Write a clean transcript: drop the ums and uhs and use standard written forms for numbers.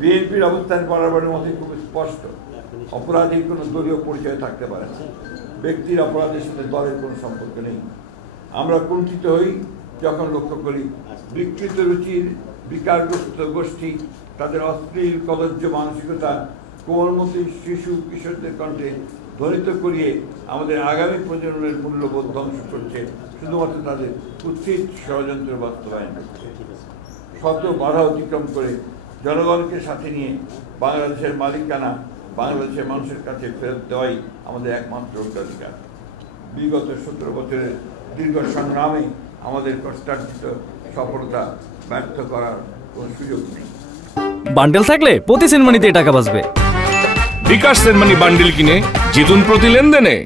বিএনপির অবস্থান বরাবরের মধ্যে খুব স্পষ্ট। অপরাধীর কোনো দলীয় পরিচয় থাকতে পারে না, ব্যক্তির অপরাধের সাথে দলের কোনো সম্পর্ক নেই। আমরা কুণ্ঠিত হই যখন লক্ষ্য করি বিকৃত রুচির বিকারগ্রস্ত গোষ্ঠী তাদের অশ্লীল কদর্য মানসিকতা কোমলমতি শিশু কিশোরদের কণ্ঠে ধ্বনিত করিয়ে আমাদের আগামী প্রজন্মের মূল্যবোধ ধ্বংস করছে শুধুমাত্র তাদের কুৎসিত ষড়যন্ত্র বাস্তবায়ন করছে। শত বাধা অতিক্রম করে জনগণকে সাথে নিয়ে বাংলাদেশের মালিকানা বাংলাদেশের মানুষের কাছে ফেরত দেওয়াই আমাদের একমাত্র অগ্রাধিকার। বিগত 17 বছরের দীর্ঘ সংগ্রামে আমাদের কষ্টার্জিত সফলতা ব্যর্থ করার কোনো সুযোগ নেই। বান্ডেল থাকলে প্রতি সেনমানিতে টাকা বাঁচবে। বিকাশ সেনমানি বান্ডেল কিনে জিতুন প্রতি লেনদেনে।